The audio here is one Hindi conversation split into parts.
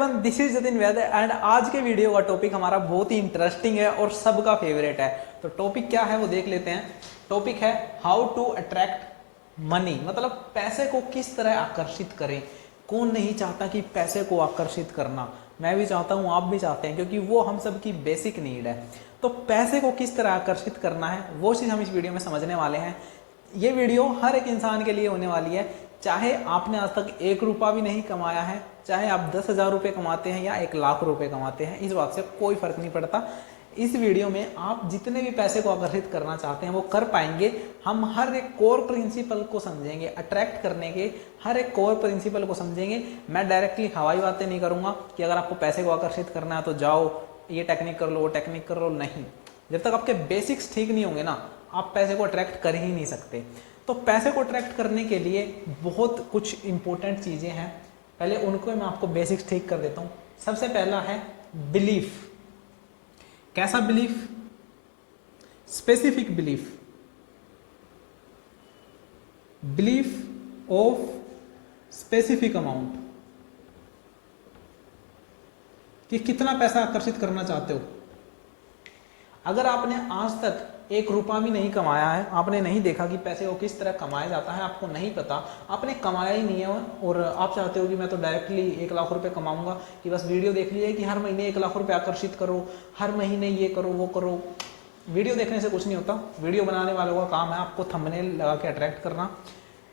Everyone, this is Jatin Vaid and आज के वीडियो का टॉपिक हमारा बहुत ही इंटरेस्टिंग है और सबका फेवरेट है। तो टॉपिक क्या है वो देख लेते हैं। टॉपिक है हाउ टू अट्रैक्ट मनी, मतलब पैसे को किस तरह आकर्षित करें। कौन नहीं चाहता कि पैसे को आकर्षित करना, मैं भी चाहता हूँ, आप भी चाहते हैं, क्योंकि वो हम सब की बेसिक नीड है। तो पैसे को किस तरह आकर्षित करना है वो चीज़ हम इस वीडियो में समझने वाले हैं। ये वीडियो हर एक इंसान के लिए होने वाली है, चाहे आपने आज तक 1 रुपया भी नहीं कमाया है, चाहे आप 10,000 रुपये कमाते हैं या 1,00,000 रुपये कमाते हैं, इस बात से कोई फर्क नहीं पड़ता। इस वीडियो में आप जितने भी पैसे को आकर्षित करना चाहते हैं वो कर पाएंगे। हम हर एक कोर प्रिंसिपल को समझेंगे, अट्रैक्ट करने के हर एक कोर प्रिंसिपल को समझेंगे। मैं डायरेक्टली हवाई बातें नहीं करूंगा कि अगर आपको पैसे को आकर्षित करना है तो जाओ ये टेक्निक कर लो, वो टेक्निक कर लो, नहीं। जब तक आपके बेसिक्स ठीक नहीं होंगे ना, आप पैसे को अट्रैक्ट कर ही नहीं सकते। तो पैसे को अट्रैक्ट करने के लिए बहुत कुछ इंपॉर्टेंट चीज़ें हैं, पहले उनको मैं आपको बेसिक्स ठीक कर देता हूँ। सबसे पहला है बिलीफ। कैसा belief? Specific belief, belief of specific amount, कि कितना पैसा आकर्षित करना चाहते हो। अगर आपने आज तक 1 रुपया भी नहीं कमाया है, आपने नहीं देखा कि पैसे को किस तरह कमाया जाता है, आपको नहीं पता, आपने कमाया ही नहीं है और आप चाहते हो कि मैं तो डायरेक्टली 1,00,000 रुपये कमाऊंगा, कि बस वीडियो देख लीजिए कि हर महीने 1,00,000 रुपये आकर्षित करो, हर महीने ये करो वो करो। वीडियो देखने से कुछ नहीं होता। वीडियो बनाने वालों का काम है आपको थंबनेल लगा के अट्रैक्ट करना,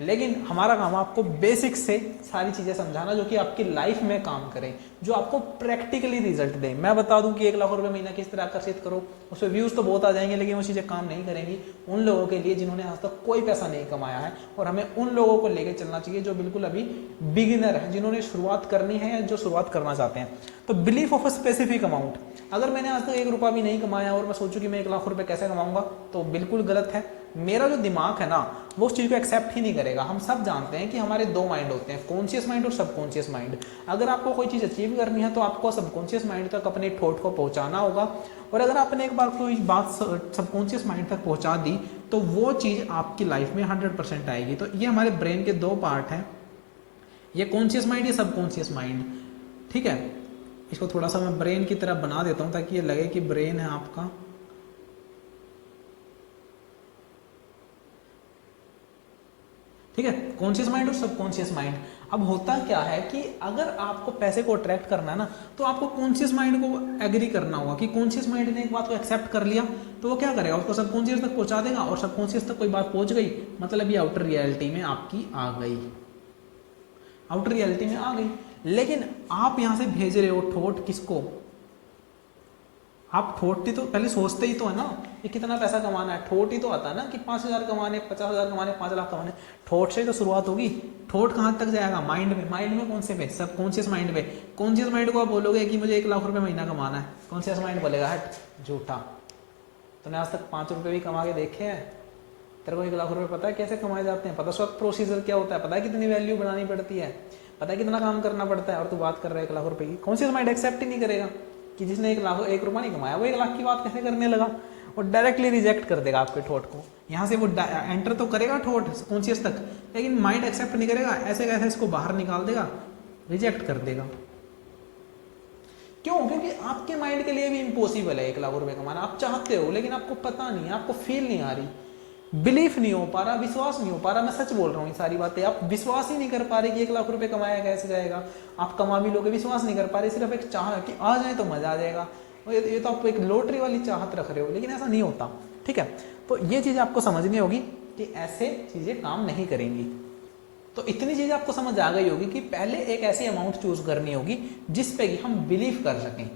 लेकिन हमारा काम है आपको बेसिक से सारी चीज़ें समझाना जो कि आपकी लाइफ में काम करें, जो आपको प्रैक्टिकली रिजल्ट दें। मैं बता दूं कि 1,00,000 रुपये महीना किस तरह आकर्षित करो, उस पर व्यूज़ तो बहुत आ जाएंगे, लेकिन वो चीज़ें काम नहीं करेंगी उन लोगों के लिए जिन्होंने आज तक कोई पैसा नहीं कमाया है। और हमें उन लोगों को लेकर चलना चाहिए जो बिल्कुल अभी बिगिनर है, जिन्होंने शुरुआत करनी है या जो शुरुआत करना चाहते हैं। तो belief of a specific amount, अगर मैंने आज तक 1 रुपया भी नहीं कमाया और मैं सोचूं कि मैं 1,00,000 रुपये कैसे कमाऊंगा, तो बिल्कुल गलत है। मेरा जो दिमाग है ना वो उस चीज़ को एक्सेप्ट ही नहीं करेगा। हम सब जानते हैं कि हमारे 2 माइंड होते हैं, कॉन्शियस माइंड और सबकॉन्शियस माइंड। अगर आपको कोई चीज़ अचीव करनी है तो आपको सबकॉन्शियस माइंड तक अपने थॉट को पहुंचाना होगा, और अगर आपने एक बार कोई बात सबकॉन्शियस माइंड तक पहुंचा दी तो वो चीज़ आपकी लाइफ में 100% आएगी। तो ये हमारे ब्रेन के 2 पार्ट हैं, ये कॉन्शियस माइंड, ये सबकॉन्शियस माइंड। ठीक है, इसको थोड़ा सा मैं ब्रेन की तरह बना देता हूँ ताकि ये लगे कि ब्रेन है आपका। ठीक है, कॉन्शियस माइंड और सबकॉन्शियस माइंड। अब होता क्या है कि अगर आपको पैसे को अट्रैक्ट करना है ना, तो आपको कॉन्शियस माइंड को एग्री करना होगा कि कॉन्शियस माइंड ने एक बात को एक्सेप्ट कर लिया तो वो क्या करेगा, उसको सबकॉन्शियस तक पहुंचा देगा, और सबकॉन्शियस तक कोई बात पहुंच गई मतलब ये आउटर रियलिटी में आपकी आ गई, आउटर रियलिटी में आ गई। लेकिन आप यहां से भेज रहे हो थॉट किसको? आप थॉट ही तो पहले सोचते ही तो है ना कि कितना पैसा कमाना है। थॉट ही तो आता है ना कि 5,000 कमाने, 50,000 कमाने, 5 लाख कमाने। थॉट से तो शुरुआत होगी। थॉट कहाँ तक जाएगा? माइंड में। माइंड में कौन से पे? सबकॉन्शियस माइंड पे। कॉन्शियस माइंड को आप बोलोगे कि मुझे 1,00,000 रुपये महीना कमाना है, कॉन्शियस माइंड बोलेगा हट झूठा, तूने आज तक 5 रुपये भी कमा के देखे हैं? तेरे को 1,00,000 रुपये पता है कैसे कमाए जाते हैं? पता है सब प्रोसीजर क्या होता है? पता है कितनी वैल्यू बनानी पड़ती है? पता है कितना काम करना पड़ता है? और तू बात कर रहा है 1,00,000 रुपये की। कॉन्शियस माइंड एक्सेप्ट ही नहीं करेगा कि जिसने 1 रुपया नहीं कमाया वो 1,00,000 की बात कैसे करने लगा, और डायरेक्टली रिजेक्ट कर देगा आपके थॉट को। यहाँ से वो एंटर तो करेगा थॉट कॉन्शियस तक, लेकिन माइंड एक्सेप्ट नहीं करेगा, ऐसे कैसे इसको बाहर निकाल देगा, रिजेक्ट कर देगा। क्यों? क्योंकि आपके माइंड के लिए भी इम्पॉसिबल है 1,00,000 रुपये कमाना। आप चाहते हो लेकिन आपको पता नहीं है, आपको फील नहीं आ रही, बिलीफ नहीं हो पा रहा, विश्वास नहीं हो पा रहा। मैं सच बोल रहा हूँ, ये सारी बातें आप विश्वास ही नहीं कर पा रहे कि 1,00,000 रुपये कमाया कैसे जाएगा। आप कमा भी लोगे, विश्वास नहीं कर पा रहे, सिर्फ एक चाह कि आ जाए तो मजा आ जाएगा। ये तो आप एक लॉटरी वाली चाहत रख रहे हो, लेकिन ऐसा नहीं होता। ठीक है, तो ये चीज़ आपको समझनी होगी कि ऐसे चीज़ें काम नहीं करेंगी। तो इतनी चीज़ आपको समझ आ गई होगी कि पहले एक ऐसी अमाउंट चूज करनी होगी जिस पे कि हम बिलीव कर सकें।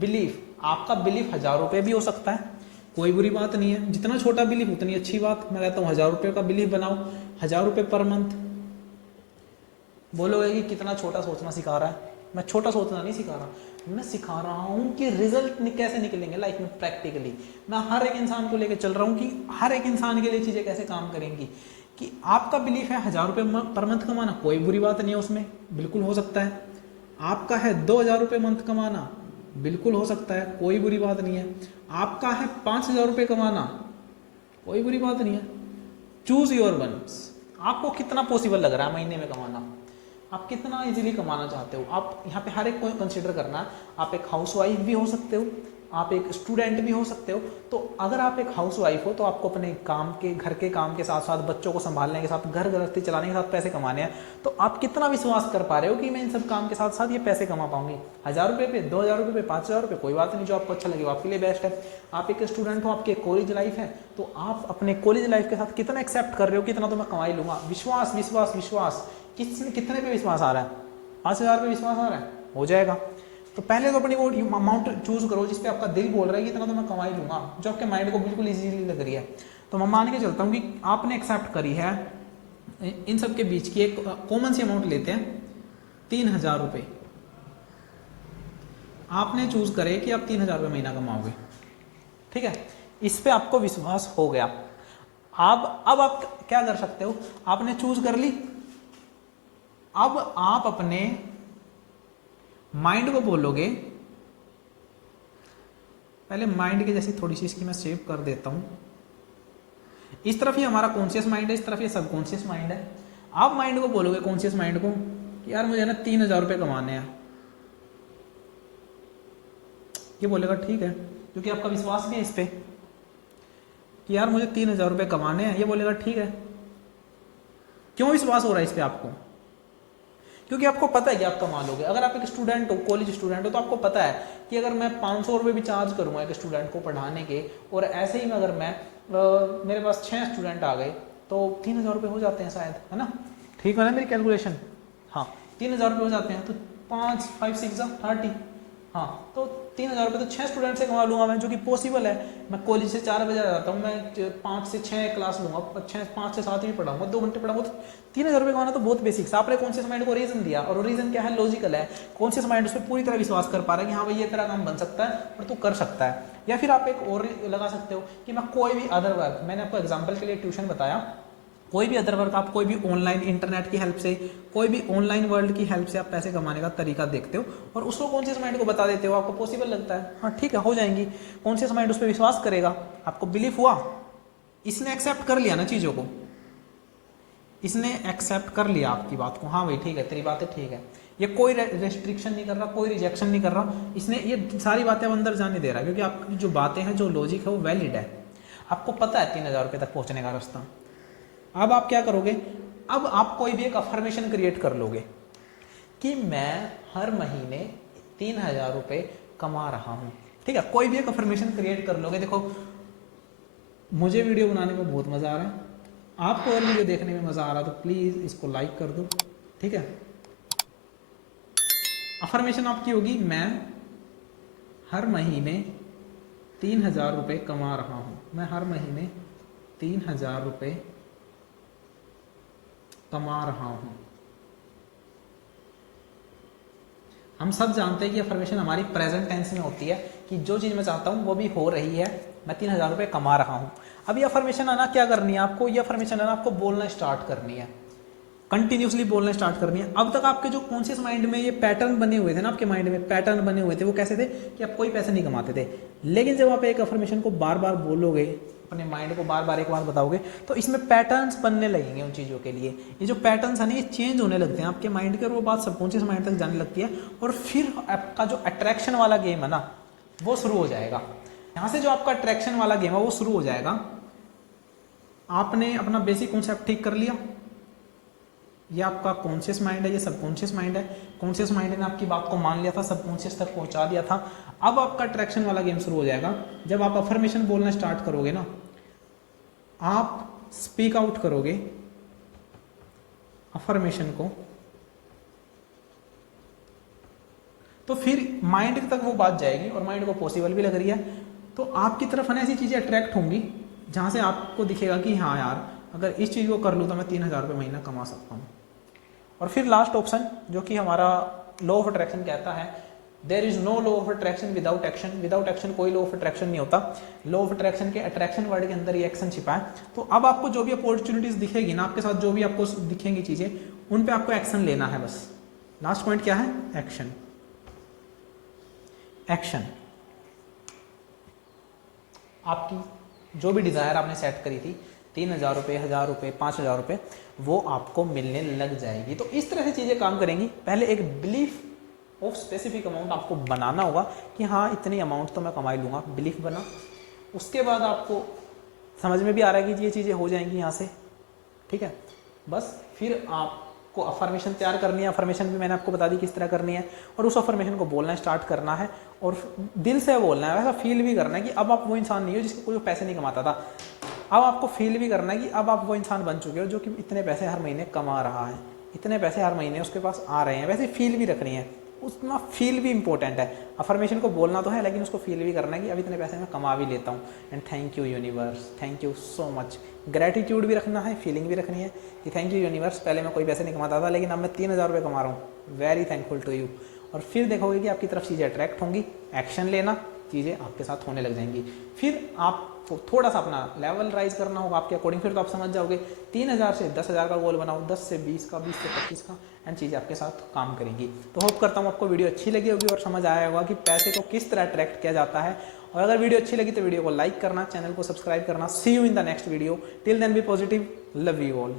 बिलीफ, आपका बिलीफ 1,000 रुपये भी हो सकता है, कोई बुरी बात नहीं है। जितना छोटा बिलीफ उतनी अच्छी बात। मैं कहता हूँ 1,000 रुपये का बिलीफ बनाओ, 1,000 रुपये पर मंथ। बोलोगे कि कितना छोटा सोचना सिखा रहा है? मैं छोटा सोचना नहीं सिखा रहा, मैं सिखा रहा हूँ कि रिजल्ट कैसे निकलेंगे लाइफ में प्रैक्टिकली। मैं हर एक इंसान को लेकर चल रहा हूँ कि हर एक इंसान के लिए चीज़ें कैसे काम करेंगी। कि आपका बिलीफ है 1,000 रुपये पर मंथ कमाना, कोई बुरी बात नहीं है उसमें, बिल्कुल हो सकता है। आपका है 2,000 रुपये मंथ कमाना, बिल्कुल हो सकता है, कोई बुरी बात नहीं है। आपका है 5,000 रुपये कमाना, कोई बुरी बात नहीं है। Choose your ones. आपको कितना पॉसिबल लग रहा है महीने में कमाना? आप कितना इजीली कमाना चाहते हो। आप यहाँ पे हर एक को कंसिडर करना है। आप एक हाउसवाइफ भी हो सकते हो, आप एक स्टूडेंट भी हो सकते हो। तो अगर आप एक हाउसवाइफ हो तो आपको अपने काम के, घर के काम के साथ साथ बच्चों को संभालने के साथ, घर गृहस्थी चलाने के साथ पैसे कमाने हैं। तो आप कितना विश्वास कर पा रहे हो कि मैं इन सब काम के साथ साथ ये पैसे कमा पाऊंगी। 1000 रुपये पे, 2000 रुपये पे, 5000 रुपये, कोई बात नहीं, जो आपको अच्छा लगे वो आपके लिए बेस्ट है। आप एक स्टूडेंट हो, आपकी कॉलेज लाइफ है, तो आप अपने कॉलेज लाइफ के साथ कितना एक्सेप्ट कर रहे हो, कितना तो मैं कमा ही लूंगा। विश्वास विश्वास विश्वास, कितने पे विश्वास आ रहा है? 5000 पे विश्वास आ रहा है, हो जाएगा। तो पहले तो अपनी वो अमाउंट चूज करो जिसपे आपका दिल बोल रहा है कि इतना तो मैं कमा ही लूंगा, जो आपके माइंड को बिल्कुल इजीली लग रही है। तो मैं मान के चलता हूँ कि आपने एक्सेप्ट करी है, इन सब के बीच की एक कॉमन सी अमाउंट लेते हैं, 3000 रुपये। आपने चूज करे कि आप 3000 रुपये महीना कमाओगे, ठीक है, इस पे आपको विश्वास हो गया। अब आप क्या कर सकते हो, आपने चूज कर ली। अब आप अपने माइंड को बोलोगे, पहले माइंड की जैसी थोड़ी सी इसकी मैं सेव कर देता हूं। इस तरफ ही हमारा कॉन्शियस माइंड है, इस तरफ ये सबकॉन्शियस माइंड है। आप माइंड को बोलोगे, कॉन्शियस माइंड को, कि यार मुझे ना 3000 रुपये कमाने हैं। ये बोलेगा ठीक है, क्योंकि आपका विश्वास भी है इस पे कि यार मुझे 3000 रुपये कमाने हैं। ये बोलेगा ठीक है। क्यों विश्वास हो रहा है इस पे आपको? क्योंकि आपको पता है कि आप कमा लोगे। अगर आप एक स्टूडेंट हो, कॉलेज स्टूडेंट हो, तो आपको पता है कि अगर मैं 500 रुपये भी चार्ज करूंगा एक स्टूडेंट को पढ़ाने के, और ऐसे ही में अगर मैं मेरे पास 6 स्टूडेंट आ गए तो 3000 रुपये हो जाते हैं शायद, है ना? ठीक है ना मेरी कैलकुलेशन? हाँ, 3000 रुपये हो जाते हैं। तो 5 5 6 30, हाँ, तो 3000 रुपये तो 6 स्टूडेंट से कमा लूंगा मैं, जो कि पॉसिबल है। मैं कॉलेज से 4 बजे आ जाता हूँ, मैं 5 से 6 क्लास लूंगा, 5 से 7 भी पढ़ाऊंगा, 2 घंटे पढ़ाऊंगा, तो 3000 रुपये कमाना तो बहुत बेसिक। आपने कॉन्शियस माइंड को रीजन दिया, और रीजन क्या है? लॉजिकल है। कॉन्शियस माइंड उस पर पूरी तरह विश्वास कर पा रहा है कि हाँ भाई ये तेरा काम बन सकता है और तू कर सकता है। या फिर आप एक और लगा सकते हो कि मैं कोई भी अदर वर्क, मैंने आपको एग्जाम्पल के लिए ट्यूशन बताया, कोई भी अदर वर्क, आप कोई भी ऑनलाइन इंटरनेट की हेल्प से, कोई भी ऑनलाइन वर्ल्ड की हेल्प से आप पैसे कमाने का तरीका देखते हो और उसको कॉन्शियस माइंड को बता देते हो, आपको पॉसिबल लगता है, हाँ ठीक है हो जाएंगी। कॉन्शियस माइंड उस पर विश्वास करेगा, आपको बिलीफ हुआ, इसने एक्सेप्ट कर लिया ना चीज़ों को, इसने एक्सेप्ट कर लिया आपकी बात को, हाँ भाई ठीक है तेरी बातें ठीक है। ये कोई रेस्ट्रिक्शन नहीं कर रहा, कोई रिजेक्शन नहीं कर रहा, इसने ये सारी बातें अब अंदर जाने दे रहा है, क्योंकि आपकी जो बातें हैं, जो लॉजिक है वो वैलिड है। आपको पता है 3000 रुपये तक पहुंचने का रास्ता। अब आप क्या करोगे? अब आप कोई भी एक अफर्मेशन क्रिएट कर लोगे कि मैं हर महीने 3000 रुपये कमा रहा हूं, ठीक है? कोई भी एक अफर्मेशन क्रिएट कर लोगे। देखो मुझे वीडियो बनाने में बहुत मजा आ रहा है, आपको और वीडियो देखने में मजा आ रहा है, तो प्लीज इसको लाइक कर दो, ठीक है? अफर्मेशन आपकी होगी, मैं हर महीने 3000 रुपये कमा रहा हूं, मैं हर महीने 3000 रुपये कमा रहा हूं। हम सब जानते हैं कि अफर्मेशन हमारी प्रेजेंट टेंस में होती है कि जो चीज मैं चाहता हूं वो भी हो रही है, मैं 3000 रुपये कमा रहा हूं। अब ये अफर्मेशन आना क्या करनी है आपको? ये अफर्मेशन आना आपको बोलना स्टार्ट करनी है, कंटिन्यूसली बोलना स्टार्ट करनी है। अब तक आपके जो कॉन्शियस माइंड में ये पैटर्न बने हुए थे ना, आपके माइंड में पैटर्न बने हुए थे, वो कैसे थे कि आप कोई पैसे नहीं कमाते थे। लेकिन जब आप एक अफर्मेशन को बार बार बोलोगे, अपने माइंड को बार बार एक बार बताओगे, तो इसमें पैटर्न्स बनने लगेंगे उन चीज़ों के लिए। ये जो पैटर्न्स है ना, ये चेंज होने लगते हैं आपके माइंड के, और वो बात सबकॉन्शियस माइंड तक जाने लगती है, और फिर आपका जो अट्रैक्शन वाला गेम है ना, वो शुरू हो जाएगा। यहाँ से जो आपका अट्रैक्शन वाला गेम है वो शुरू हो जाएगा। आपने अपना बेसिक कॉन्सेप्ट ठीक कर लिया, ये आपका कॉन्शियस माइंड है, ये सबकॉन्शियस माइंड है। कॉन्शियस माइंड ने आपकी बात को मान लिया था, सबकॉन्शियस तक पहुंचा दिया था। अब आपका अट्रैक्शन वाला गेम शुरू हो जाएगा। जब आप अफर्मेशन बोलना स्टार्ट करोगे ना, आप स्पीक आउट करोगे अफर्मेशन को, तो फिर माइंड तक वो बात जाएगी, और माइंड को पॉसिबल भी लग रही है, तो आपकी तरफ ना ऐसी चीजें अट्रैक्ट होंगी जहां से आपको दिखेगा कि हाँ यार, अगर इस चीज को कर लूँ तो मैं 3000 रुपये महीना कमा सकता हूँ। और फिर लास्ट ऑप्शन, जो कि हमारा लॉ ऑफ अट्रैक्शन कहता है, there is no law of attraction without action. Without action कोई लॉ ऑफ अट्रैक्शन नहीं होता। लॉ ऑफ अट्रैक्शन के अट्रैक्शन वर्ड के अंदर ये एक्शन छिपा है। तो अब आपको जो भी अपॉर्चुनिटीज दिखेगी ना, आपके साथ जो भी आपको दिखेंगी चीजें, उन पे आपको एक्शन लेना है बस। लास्ट पॉइंट क्या है? एक्शन। एक्शन। आपकी जो भी डिजायर आपने सेट करी थी, 3,000 रुपये, 1,000 रुपये, 5,000 रुपये वो आपको मिलने लग जाएगी। तो इस तरह से चीज़ें काम करेंगी। पहले एक बिलीफ ऑफ स्पेसिफिक अमाउंट आपको बनाना होगा कि हाँ इतनी अमाउंट तो मैं कमा लूँगा, बिलीफ बना। उसके बाद आपको समझ में भी आ रहा है कि ये चीज़ें हो जाएंगी यहाँ से, ठीक है। बस फिर आपको अफर्मेशन तैयार करनी है। अफर्मेशन भी मैंने आपको बता दी किस तरह करनी है, और उस अफर्मेशन को बोलना स्टार्ट करना है और दिल से बोलना है। वैसा फील भी करना है कि अब आप वो इंसान नहीं हो जिसके कोई पैसे नहीं कमाता था। अब आपको फील भी करना है कि अब आप वो इंसान बन चुके हो जो कि इतने पैसे हर महीने कमा रहा है, इतने पैसे हर महीने उसके पास आ रहे हैं। वैसे फील भी रखनी है, उतना फील भी इंपॉर्टेंट है। अफर्मेशन को बोलना तो है लेकिन उसको फील भी करना है कि अब इतने पैसे मैं कमा भी लेता हूँ। And thank you universe, thank you so much. Gratitude भी रखना है, फीलिंग भी रखनी है कि थैंक यू यूनिवर्स, पहले मैं कोई पैसे नहीं कमाता था लेकिन अब मैं 3,000 रुपये कमा रहा हूँ, वेरी थैंकफुल टू यू। और फिर देखोगे कि आपकी तरफ चीज़ें अट्रैक्ट होंगी, एक्शन लेना, चीज़ें आपके साथ होने लग जाएंगी। फिर आपको थोड़ा सा अपना लेवल राइज करना होगा आपके अकॉर्डिंग। फिर तो आप समझ जाओगे 3,000 से 10,000 का गोल बनाओ, 10 से 20 का, 20 से 25 का, एंड चीज़ें आपके साथ काम करेंगी। तो होप करता हूँ आपको वीडियो अच्छी लगी होगी और समझ आया होगा कि पैसे को किस तरह अट्रैक्ट किया जाता है। और अगर वीडियो अच्छी लगी तो वीडियो को लाइक करना, चैनल को सब्सक्राइब करना। See you in the next video, till then be positive, love you all.